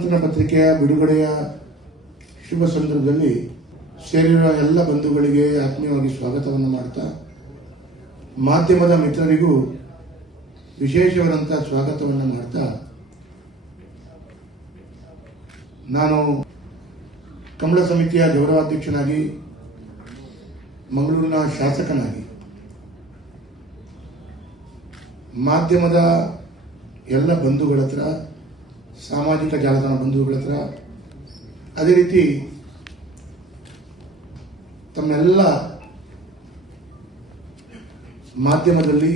ಆಮಂತ್ರಣ ಪತ್ರಿಕೆಯ ಬಿಡುಗಡೆಯ ಶುಭ ಸಂದರ್ಭದಲ್ಲಿ ಸೇರಿರುವ ಎಲ್ಲ ಬಂಧುಗಳಿಗೆ ಆತ್ಮೀಯವಾಗಿ ಸ್ವಾಗತವನ್ನು ಮಾಡ್ತಾ, ಮಾಧ್ಯಮದ ಮಿತ್ರರಿಗೂ ವಿಶೇಷವಾದಂಥ ಸ್ವಾಗತವನ್ನು ಮಾಡ್ತಾ, ನಾನು ಕಮಲ ಸಮಿತಿಯ ಗೌರವಾಧ್ಯಕ್ಷನಾಗಿ, ಮಂಗಳೂರಿನ ಶಾಸಕನಾಗಿ, ಮಾಧ್ಯಮದ ಎಲ್ಲ ಬಂಧುಗಳ ಹತ್ರ, ಸಾಮಾಜಿಕ ಜಾಲತಾಣ ಬಂಧುಗಳ ಹತ್ರ, ಅದೇ ರೀತಿ ತಮ್ಮೆಲ್ಲ ಮಾಧ್ಯಮದಲ್ಲಿ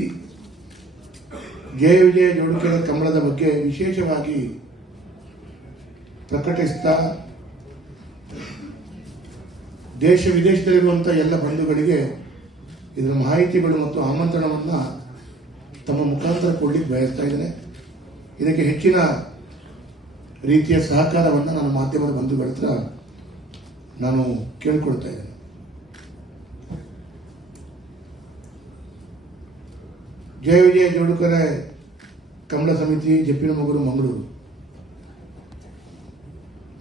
ಜಯ ವಿಜಯ ಜೋಡುಕೆರೆ ಕಮಲದ ಬಗ್ಗೆ ವಿಶೇಷವಾಗಿ ಪ್ರಕಟಿಸ್ತಾ, ದೇಶ ವಿದೇಶದಲ್ಲಿರುವಂತಹ ಎಲ್ಲ ಬಂಧುಗಳಿಗೆ ಇದರ ಮಾಹಿತಿಗಳು ಮತ್ತು ಆಮಂತ್ರಣವನ್ನು ತಮ್ಮ ಮುಖಾಂತರ ಕೊಡಲಿಕ್ಕೆ ಬಯಸ್ತಾ ಇದ್ದೇನೆ. ಇದಕ್ಕೆ ಹೆಚ್ಚಿನ ರೀತಿಯ ಸಹಕಾರವನ್ನು ನಾನು ಮಾಧ್ಯಮದ ಬಂಧುಗಳ ಹತ್ರ ನಾನು ಕೇಳಿಕೊಳ್ತಾ ಇದ್ದೇನೆ. ಜಯ ವಿಜಯ ಜೋಡುಕೆರೆ ಕಮಲ ಸಮಿತಿ ಜಪ್ಪಿನಮೊಗರು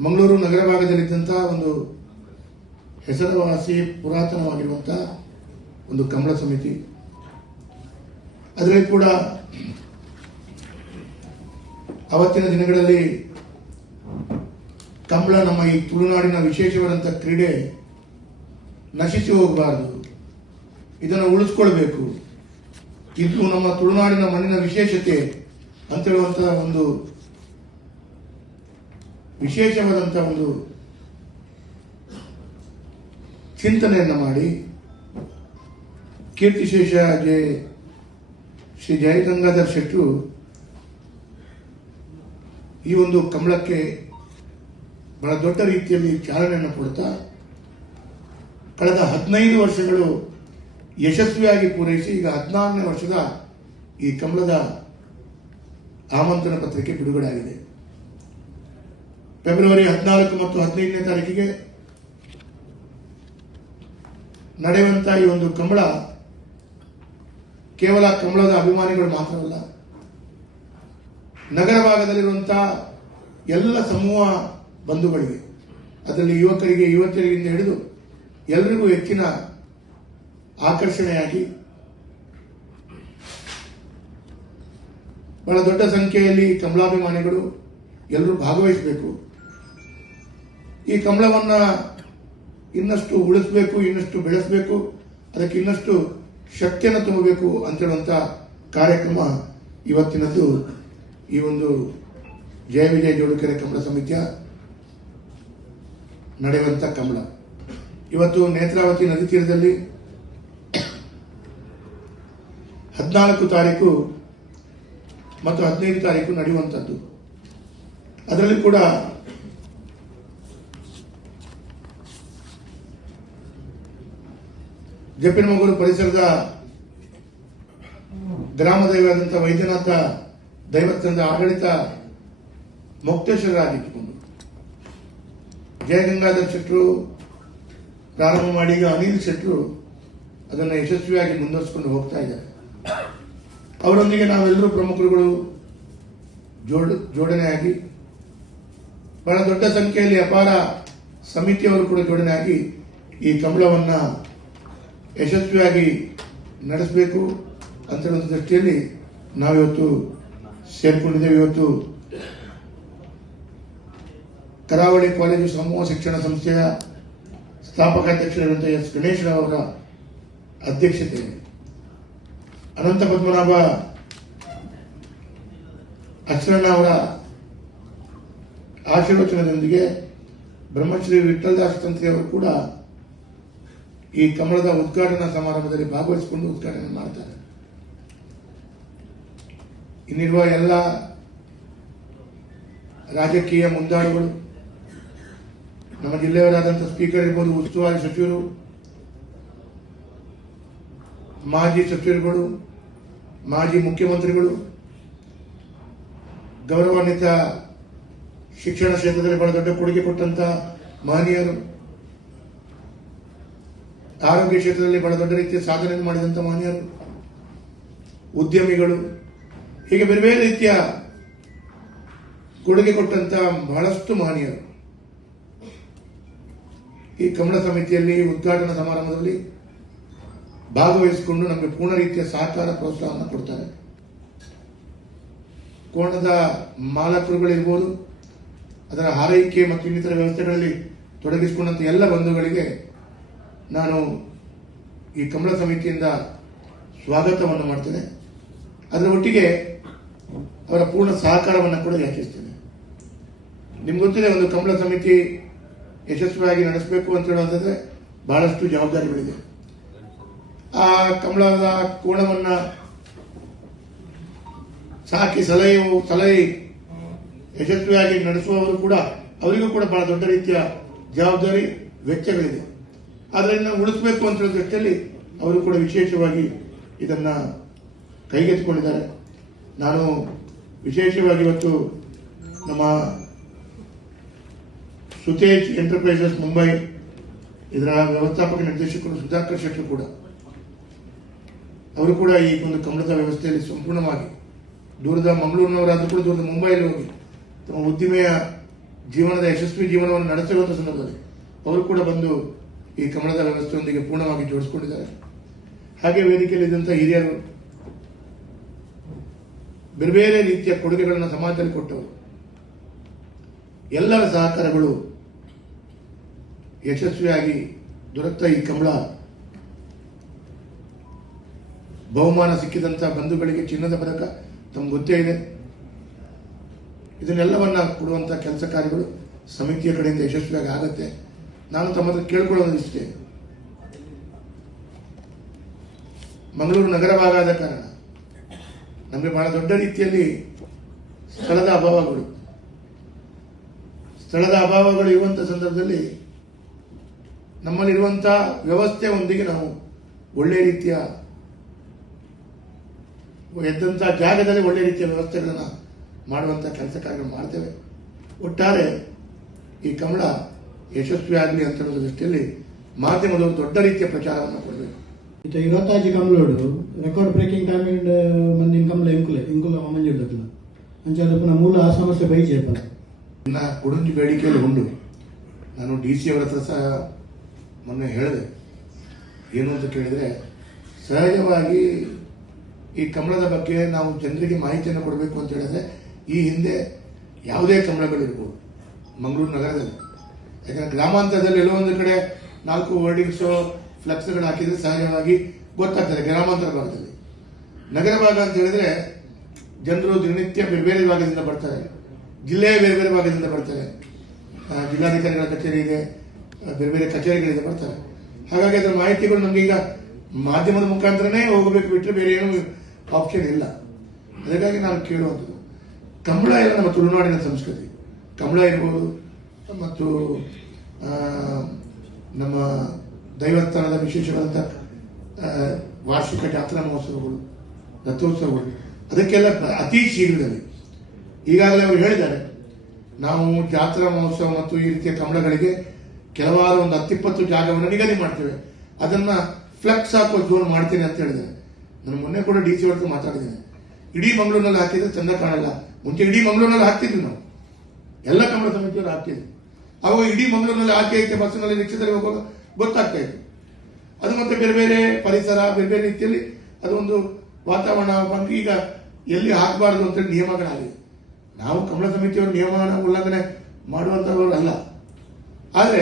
ಮಂಗಳೂರು ನಗರ ಭಾಗದಲ್ಲಿದ್ದಂತಹ ಒಂದು ಹೆಸರುವಾಸಿ ಪುರಾತನವಾಗಿರುವಂತಹ ಒಂದು ಕಮಲ ಸಮಿತಿ. ಅದರಲ್ಲಿ ಕೂಡ ಅವತ್ತಿನ ದಿನಗಳಲ್ಲಿ ಕಮಲ, ನಮ್ಮ ಈ ತುಳುನಾಡಿನ ವಿಶೇಷವಾದಂತಹ ಕ್ರೀಡೆ ನಶಿಸಿ ಹೋಗಬಾರದು, ಇದನ್ನು ಉಳಿಸ್ಕೊಳ್ಬೇಕು, ಇದು ನಮ್ಮ ತುಳುನಾಡಿನ ಮಣ್ಣಿನ ವಿಶೇಷತೆ ಅಂತ ಹೇಳುವಂತಹ ಒಂದು ವಿಶೇಷವಾದಂತಹ ಒಂದು ಚಿಂತನೆಯನ್ನು ಮಾಡಿ, ಕೀರ್ತಿಶೇಷ ಶ್ರೀ ಜಯಗಂಗಾಧರ್ ಶೆಟ್ಟರು ಈ ಒಂದು ಕಮಲಕ್ಕೆ ಬಹಳ ದೊಡ್ಡ ರೀತಿಯಲ್ಲಿ ಚಾಲನೆಯನ್ನು ಕೊಡ್ತಾ, ಕಳೆದ 15 ವರ್ಷಗಳು ಯಶಸ್ವಿಯಾಗಿ ಪೂರೈಸಿ ಈಗ 16ನೇ ವರ್ಷದ ಈ ಕಮಲದ ಆಮಂತ್ರಣ ಪತ್ರಿಕೆ ಬಿಡುಗಡೆ ಆಗಿದೆ. ಫೆಬ್ರವರಿ 14 ಮತ್ತು 15ನೇ ತಾರೀಕಿಗೆ ನಡೆಯುವಂತಹ ಈ ಒಂದು ಕಮಲ ಕೇವಲ ಕಮಲದ ಅಭಿಮಾನಿಗಳು ಮಾತ್ರವಲ್ಲ, ನಗರ ಭಾಗದಲ್ಲಿರುವಂತಹ ಎಲ್ಲ ಸಮೂಹ ಬಂಧುಗಳಿಗೆ, ಅದರಲ್ಲಿ ಯುವಕರಿಗೆ, ಯುವತಿಯರಿಂದ ಹಿಡಿದು ಎಲ್ಲರಿಗೂ ಹೆಚ್ಚಿನ ಆಕರ್ಷಣೆಯಾಗಿ ಬಹಳ ದೊಡ್ಡ ಸಂಖ್ಯೆಯಲ್ಲಿ ಕಮಲಾಭಿಮಾನಿಗಳು ಎಲ್ಲರೂ ಭಾಗವಹಿಸಬೇಕು. ಈ ಕಮಲವನ್ನ ಇನ್ನಷ್ಟು ಉಳಿಸಬೇಕು, ಇನ್ನಷ್ಟು ಬೆಳೆಸಬೇಕು, ಅದಕ್ಕೆ ಇನ್ನಷ್ಟು ಶಕ್ತಿಯನ್ನು ತುಂಬಬೇಕು ಅಂತ ಹೇಳುವಂತ ಕಾರ್ಯಕ್ರಮ ಇವತ್ತಿನದ್ದು. ಈ ಒಂದು ಜಯ ವಿಜಯ ಜೋಡುಕೆರೆ ಕಮಲ ಸಮಿತಿಯ ನಡೆಯುವಂತ ಕಮಲ ಇವತ್ತು ನೇತ್ರಾವತಿ ನದಿ ತೀರದಲ್ಲಿ 14 ತಾರೀಕು ಮತ್ತು 15 ತಾರೀಕು ನಡೆಯುವಂಥದ್ದು. ಅದರಲ್ಲಿ ಕೂಡ ಜಪ್ಪಿನಮೊಗರು ಪರಿಸರದ ಗ್ರಾಮ ದೈವದಂತಹ ವೈದ್ಯನಾಥ ದೈವತ್ವದ ಆಡಳಿತ ಮೊಕ್ತೇಶ್ವರರಾಗಿಟ್ಟುಕೊಂಡು ಜಯಗಂಗಾಧರ್ ಶೆಟ್ಟರು ಪ್ರಾರಂಭ ಮಾಡಿ ಈಗ ಅನಿಲ್ ಶೆಟ್ಟರು ಅದನ್ನು ಯಶಸ್ವಿಯಾಗಿ ಮುಂದುವರಿಸಿಕೊಂಡು ಹೋಗ್ತಾ ಇದ್ದಾರೆ. ಅವರೊಂದಿಗೆ ನಾವೆಲ್ಲರೂ ಪ್ರಮುಖರುಗಳು ಜೋಡಣೆಯಾಗಿ ಬಹಳ ದೊಡ್ಡ ಸಂಖ್ಯೆಯಲ್ಲಿ ಅಪಾರ ಸಮಿತಿಯವರು ಕೂಡ ಜೋಡಣೆಯಾಗಿ ಈ ಕಮಲವನ್ನ ಯಶಸ್ವಿಯಾಗಿ ನಡೆಸಬೇಕು ಅಂತ ಹೇಳುವ ದೃಷ್ಟಿಯಲ್ಲಿ ನಾವಿವತ್ತು ಸೇರ್ಕೊಂಡಿದ್ದೇವೆ. ಇವತ್ತು ಕರಾವಳಿ ಕಾಲೇಜು ಸಮೂಹ ಶಿಕ್ಷಣ ಸಂಸ್ಥೆಯ ಸ್ಥಾಪಕ ಅಧ್ಯಕ್ಷರಾದಂತಹ ಎಸ್ ಗಣೇಶರಾವ್ ಅವರ ಅಧ್ಯಕ್ಷತೆಯಲ್ಲಿ ಅನಂತ ಪದ್ಮನಾಭ ಅಚ್ಚರಣ್ಣ ಅವರ ಆಶೀರ್ವಚನದೊಂದಿಗೆ ಬ್ರಹ್ಮಶ್ರೀ ವಿಠ್ಠಲದಾಸ ತಂತ್ರಿ ಅವರು ಕೂಡ ಈ ಕಮಲದ ಉದ್ಘಾಟನಾ ಸಮಾರಂಭದಲ್ಲಿ ಭಾಗವಹಿಸಿಕೊಂಡು ಉದ್ಘಾಟನೆ ಮಾಡ್ತಾರೆ. ಇನ್ನಿರುವ ಎಲ್ಲ ರಾಜಕೀಯ ಮುಂದಾಳುಗಳು, ನಮ್ಮ ಜಿಲ್ಲೆಯವರಾದಂತಹ ಸ್ಪೀಕರ್ ಇರ್ಬೋದು, ಉಸ್ತುವಾರಿ ಸಚಿವರು, ಮಾಜಿ ಸಚಿವರುಗಳು, ಮಾಜಿ ಮುಖ್ಯಮಂತ್ರಿಗಳು, ಗೌರವಾನ್ವಿತ ಶಿಕ್ಷಣ ಕ್ಷೇತ್ರದಲ್ಲಿ ಬಹಳ ದೊಡ್ಡ ಕೊಡುಗೆ ಕೊಟ್ಟಂತಹ ಮಹನೀಯರು, ಆರೋಗ್ಯ ಕ್ಷೇತ್ರದಲ್ಲಿ ಬಹಳ ದೊಡ್ಡ ರೀತಿಯ ಸಾಧನೆ ಮಾಡಿದಂತಹ ಮಹನೀಯರು, ಉದ್ಯಮಿಗಳು, ಹೀಗೆ ಬೇರೆ ಬೇರೆ ರೀತಿಯ ಕೊಡುಗೆ ಕೊಟ್ಟಂತ ಬಹಳಷ್ಟು ಮಹನೀಯರು ಈ ಕಮಲ ಸಮಿತಿಯಲ್ಲಿ ಉದ್ಘಾಟನಾ ಸಮಾರಂಭದಲ್ಲಿ ಭಾಗವಹಿಸಿಕೊಂಡು ನಮಗೆ ಪೂರ್ಣ ರೀತಿಯ ಸಹಕಾರ ಪ್ರೋತ್ಸಾಹವನ್ನು ಕೊಡ್ತಾರೆ. ಕೋಣದ ಮಾಲಕರುಗಳಿರ್ಬೋದು, ಅದರ ಹಾರೈಕೆ ಮತ್ತು ಇನ್ನಿತರ ವ್ಯವಸ್ಥೆಗಳಲ್ಲಿ ತೊಡಗಿಸಿಕೊಂಡಂತ ಎಲ್ಲ ಬಂಧುಗಳಿಗೆ ನಾನು ಈ ಕಮಲ ಸಮಿತಿಯಿಂದ ಸ್ವಾಗತವನ್ನು ಮಾಡ್ತೇನೆ. ಅದರ ಒಟ್ಟಿಗೆ ಅವರ ಪೂರ್ಣ ಸಹಕಾರವನ್ನು ಕೂಡ ಯಾಚಿಸ್ತೇನೆ. ನಿಮ್ಗೆ ಗೊತ್ತಿದೆ, ಒಂದು ಕಮಲ ಸಮಿತಿ ಯಶಸ್ವಿಯಾಗಿ ನಡೆಸಬೇಕು ಅಂತ ಹೇಳೋದಾದ್ರೆ ಬಹಳಷ್ಟು ಜವಾಬ್ದಾರಿಗಳಿದೆ. ಆ ಕಮಲದ ಕೋಣವನ್ನ ಸಾಕಿ ಸಲಹೆ ಯಶಸ್ವಿಯಾಗಿ ನಡೆಸುವವರು ಕೂಡ, ಅವರಿಗೂ ಕೂಡ ಬಹಳ ದೊಡ್ಡ ರೀತಿಯ ಜವಾಬ್ದಾರಿ, ವೆಚ್ಚಗಳಿದೆ. ಅದರಿಂದ ಉಳಿಸಬೇಕು ಅಂತ ಹೇಳೋ ದೃಷ್ಟಿಯಲ್ಲಿ ಅವರು ಕೂಡ ವಿಶೇಷವಾಗಿ ಇದನ್ನ ಕೈಗೆತ್ತಿಕೊಂಡಿದ್ದಾರೆ. ನಾನು ವಿಶೇಷವಾಗಿ ಇವತ್ತು ನಮ್ಮ ಸುತೇಜ್ ಎಂಟರ್ಪ್ರೈಸಸ್ ಮುಂಬೈ ಇದರ ವ್ಯವಸ್ಥಾಪಕ ನಿರ್ದೇಶಕರು ಸುಧಾಕರ್ ಶೆಟ್ಟರ್ ಕೂಡ, ಅವರು ಕೂಡ ಈ ಒಂದು ಕಮಲದ ವ್ಯವಸ್ಥೆಯಲ್ಲಿ ಸಂಪೂರ್ಣವಾಗಿ ದೂರದ ಮಂಗಳೂರಿನವರಾದರೂ ಕೂಡ ದೂರದ ಮುಂಬೈಯಲ್ಲಿ ಹೋಗಿ ತಮ್ಮ ಉದ್ದಿಮೆಯ ಜೀವನದ ಯಶಸ್ವಿ ಜೀವನವನ್ನು ನಡೆಸಿರುವಂತಹ ಸಂದರ್ಭದಲ್ಲಿ ಅವರು ಕೂಡ ಬಂದು ಈ ಕಮಲದ ವ್ಯವಸ್ಥೆಯೊಂದಿಗೆ ಪೂರ್ಣವಾಗಿ ಜೋಡಿಸಿಕೊಂಡಿದ್ದಾರೆ. ಹಾಗೆ ವೇದಿಕೆಯಲ್ಲಿ ಇದ್ದಂತಹ ಹಿರಿಯರು, ಬೇರೆ ಬೇರೆ ರೀತಿಯ ಕೊಡುಗೆಗಳನ್ನು ಸಮಾಜದಲ್ಲಿ ಕೊಟ್ಟವರು, ಎಲ್ಲರ ಸಹಕಾರಗಳು ಯಶಸ್ವಿಯಾಗಿ ದೊರೆತ ಈ ಕಮಲ ಬಹುಮಾನ ಸಿಕ್ಕಿದಂತಹ ಬಂಧುಗಳಿಗೆ ಚಿನ್ನದ ಪದಕ ತಮ್ಗೆ ಗೊತ್ತೇ ಇದೆ. ಇದನ್ನೆಲ್ಲವನ್ನ ಕೊಡುವಂತಹ ಕೆಲಸ ಕಾರ್ಯಗಳು ಸಮಿತಿಯ ಕಡೆಯಿಂದ ಯಶಸ್ವಿಯಾಗಿ ಆಗತ್ತೆ. ನಾನು ತಮ್ಮ ಹತ್ರ ಕೇಳ್ಕೊಳ್ಳೋದಿಷ್ಟೇ, ಮಂಗಳೂರು ನಗರ ಭಾಗ ಆದ ಕಾರಣ ನಮಗೆ ಬಹಳ ದೊಡ್ಡ ರೀತಿಯಲ್ಲಿ ಸ್ಥಳದ ಅಭಾವಗಳು ಇರುವಂತಹ ಸಂದರ್ಭದಲ್ಲಿ ನಮ್ಮಲ್ಲಿರುವಂತಹ ವ್ಯವಸ್ಥೆಯೊಂದಿಗೆ ನಾವು ಒಳ್ಳೆ ರೀತಿಯ ಎದ್ದಂತಹ ಜಾಗದಲ್ಲಿ ಒಳ್ಳೆ ರೀತಿಯ ವ್ಯವಸ್ಥೆಗಳನ್ನು ಮಾಡುವಂತಹ ಕೆಲಸ ಕಾರ್ಯಗಳು ಮಾಡ್ತೇವೆ. ಒಟ್ಟಾರೆ ಈ ಕಮಲ ಯಶಸ್ವಿ ಆಗಲಿ ಅಂತ ಹೇಳೋ ದೃಷ್ಟಿಯಲ್ಲಿ ಮಾಧ್ಯಮದವರು ದೊಡ್ಡ ರೀತಿಯ ಪ್ರಚಾರವನ್ನು ಕೊಡಬೇಕು. ಇತ್ತ 25 ಕಮಲೋಡು ರೆಕಾರ್ಡ್ ಬ್ರೇಕಿಂಗ್ ಟೈಮ್ ಮಂದಿನ ಕಮಲ ಇಂಕುಲ ಮಂಜುಡಕ್ಲ ಅಂಚಾದ ಮೂಲ ಆ ಸಮಸ್ಯೆ ಬೈಜೇಪ ಕುಡುಂಜಿ ಬೇಡಿಕೆಯಲ್ಲಿ ಉಂಟು. ನಾನು DC ಅವರ ಹತ್ರ ಸಹ ಮೊನ್ನೆ ಹೇಳಿದೆ. ಏನು ಅಂತ ಕೇಳಿದ್ರೆ, ಸಹಜವಾಗಿ ಈ ಕಮಲದ ಬಗ್ಗೆ ನಾವು ಜನರಿಗೆ ಮಾಹಿತಿಯನ್ನು ಕೊಡಬೇಕು ಅಂತ ಹೇಳಿದ್ರೆ ಈ ಹಿಂದೆ ಯಾವುದೇ ಕಮಲಗಳಿರ್ಬೋದು ಮಂಗಳೂರು ನಗರದಲ್ಲಿ, ಯಾಕಂದ್ರೆ ಗ್ರಾಮಾಂತರದಲ್ಲಿ ಎಲ್ಲೋ ಒಂದು ಕಡೆ 4 ವರ್ಡಿಂಗ್ಸು ಫ್ಲೆಕ್ಸ್ಗಳು ಹಾಕಿದ್ರೆ ಸಹಜವಾಗಿ ಗೊತ್ತಾಗ್ತದೆ ಗ್ರಾಮಾಂತರ ಭಾಗದಲ್ಲಿ. ನಗರ ಭಾಗ ಅಂತ ಹೇಳಿದ್ರೆ ಜನರು ದಿನನಿತ್ಯ ಬೇರೆ ಬೇರೆ ಭಾಗದಿಂದ ಬರ್ತಾರೆ, ಜಿಲ್ಲೆಯ ಬೇರೆ ಬೇರೆ ಭಾಗದಿಂದ ಬರ್ತಾರೆ, ಜಿಲ್ಲಾಧಿಕಾರಿಗಳ ಕಚೇರಿ ಇದೆ, ಬೇರೆ ಬೇರೆ ಕಚೇರಿಗಳಿದೆ, ಬರ್ತಾರೆ. ಹಾಗಾಗಿ ಅದರ ಮಾಹಿತಿಗಳು ನಮ್ಗೆ ಈಗ ಮಾಧ್ಯಮದ ಮುಖಾಂತರನೇ ಹೋಗಬೇಕು, ಬಿಟ್ಟರೆ ಬೇರೆ ಏನು ಆಪ್ಷನ್ ಇಲ್ಲ. ಅದಕ್ಕಾಗಿ ನಾನು ಕೇಳುವಂಥದ್ದು, ಕಮಲ ಎಲ್ಲ ನಮ್ಮ ತುಳುನಾಡಿನ ಸಂಸ್ಕೃತಿ. ಕಮಲ ಇರ್ಬೋದು ಮತ್ತು ನಮ್ಮ ದೈವಸ್ಥಾನದ ವಿಶೇಷವಾದಂಥ ವಾರ್ಷಿಕ ಜಾತ್ರಾ ಮಹೋತ್ಸವಗಳು, ರಥೋತ್ಸವಗಳು, ಅದಕ್ಕೆಲ್ಲ ಅತಿ ಶೀಘ್ರದಲ್ಲಿ ಈಗಾಗಲೇ ಅವರು ಹೇಳಿದ್ದಾರೆ, ನಾವು ಜಾತ್ರಾ ಮಹೋತ್ಸವ ಮತ್ತು ಈ ರೀತಿಯ ಕಮಲಗಳಿಗೆ ಕೆಲವಾರು ಒಂದು 10-20 ಜಾಗವನ್ನು ನಿಗದಿ ಮಾಡ್ತೇವೆ, ಅದನ್ನ ಫ್ಲೆಕ್ಸ್ ಹಾಕುವ ಜೋನ್ ಮಾಡ್ತೀನಿ ಅಂತ ಹೇಳಿದ್ದಾರೆ. ನಾನು ಮೊನ್ನೆ ಕೂಡ DC ಹೊರತು ಮಾತಾಡಿದ್ದೇನೆ. ಇಡೀ ಮಂಗಳೂರಿನಲ್ಲಿ ಹಾಕಿದ್ರೆ ಚಂದ ಕಾಣಲ್ಲ. ಮುಂಚೆ ಇಡೀ ಮಂಗಳೂರಿನಲ್ಲಿ ಹಾಕ್ತಿದ್ವಿ, ನಾವು ಎಲ್ಲ ಕಮಲ ಸಮಿತಿಯವರು ಹಾಕ್ತಿದ್ವಿ. ಅವಾಗ ಇಡೀ ಮಂಗಳೂರಿನಲ್ಲಿ ಆಕೆ ಐತೆ, ಬಸ್ಸಿನಲ್ಲಿ ರಿಕ್ಷಾದಲ್ಲಿ ಹೋಗುವಾಗ ಗೊತ್ತಾಗ್ತಾ ಇತ್ತು. ಅದು ಮತ್ತೆ ಬೇರೆ ಬೇರೆ ಪರಿಸರ, ಬೇರೆ ಬೇರೆ ರೀತಿಯಲ್ಲಿ ಅದೊಂದು ವಾತಾವರಣ ಬಂದು ಈಗ ಎಲ್ಲಿ ಹಾಕಬಾರದು ಅಂತೇಳಿ ನಿಯಮಗಳಾಗಿದೆ. ನಾವು ಕಮಲ ಸಮಿತಿಯವರು ನಿಯಮನ ಉಲ್ಲಂಘನೆ ಮಾಡುವಂತವರು ಅಲ್ಲ. ಆದ್ರೆ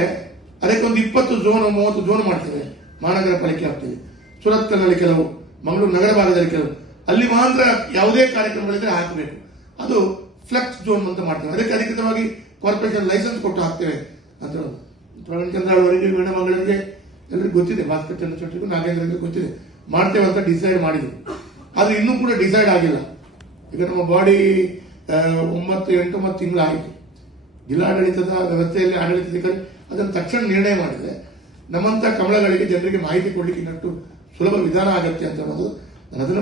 ಅದಕ್ಕೊಂದು 20 ಝೋನ್ 30 ಝೋನ್ ಮಾಡ್ತೇವೆ. ಮಹಾನಗರ ಪಾಲಿಕೆ ಆಗ್ತದೆ, ಸುರತ್ಕಲ್ನಲ್ಲಿ ಕೆಲವು, ಮಂಗಳೂರು ನಗರ ಭಾಗದಲ್ಲಿ ಕೆಲವು, ಅಲ್ಲಿ ಮಾತ್ರ ಯಾವುದೇ ಕಾರ್ಯಕ್ರಮಗಳಿದ್ರೆ ಹಾಕಬೇಕು. ಅದು ಫ್ಲೆಕ್ಸ್ ಝೋನ್ ಅಂತ ಮಾಡ್ತೇವೆ. ಅದಕ್ಕೆ ಅಧಿಕೃತವಾಗಿ ಕಾರ್ಪೊರೇಷನ್ ಲೈಸೆನ್ಸ್ ಕೊಟ್ಟು ಹಾಕ್ತೇವೆ ಅಂತ ಹೇಳೋದು. ಪ್ರವೀಣ್ ಚಂದ್ರ ಅವರಿಗೆ, ವೀಣಮಂಗಳರಿಗೆ ಎಲ್ಲರಿಗೂ ಗೊತ್ತಿದೆ, ಭಾಸ್ಕರ್ ಚಂದ್ರಶೆಟ್ಟಿಗೂ ನಾಗೇಂದ್ರನಿಗೂ ಗೊತ್ತಿದೆ, ಮಾಡ್ತೇವೆ ಅಂತ ಡಿಸೈಡ್ ಮಾಡಿದ್ರು. ಆದ್ರೆ ಇನ್ನೂ ಕೂಡ ಡಿಸೈಡ್ ಆಗಿಲ್ಲ. ಈಗ ನಮ್ಮ ಬಾಡಿ 9-10 ತಿಂಗಳು ಆಯಿತು. ಜಿಲ್ಲಾಡಳಿತದ ವ್ಯವಸ್ಥೆಯಲ್ಲಿ ಆಡಳಿತಾಧಿಕಾರಿ ಅದನ್ನು ತಕ್ಷಣ ನಿರ್ಣಯ ಮಾಡಿದ್ರೆ ನಮ್ಮಂತ ಕಮಲಗಳಿಗೆ ಜನರಿಗೆ ಮಾಹಿತಿ ಕೊಡ್ಲಿಕ್ಕೆ ಇನ್ನಷ್ಟು ಸುಲಭ ವಿಧಾನ ಆಗತ್ತೆ ಅಂತ ಅನ್ನೋದು. ಅದನ್ನು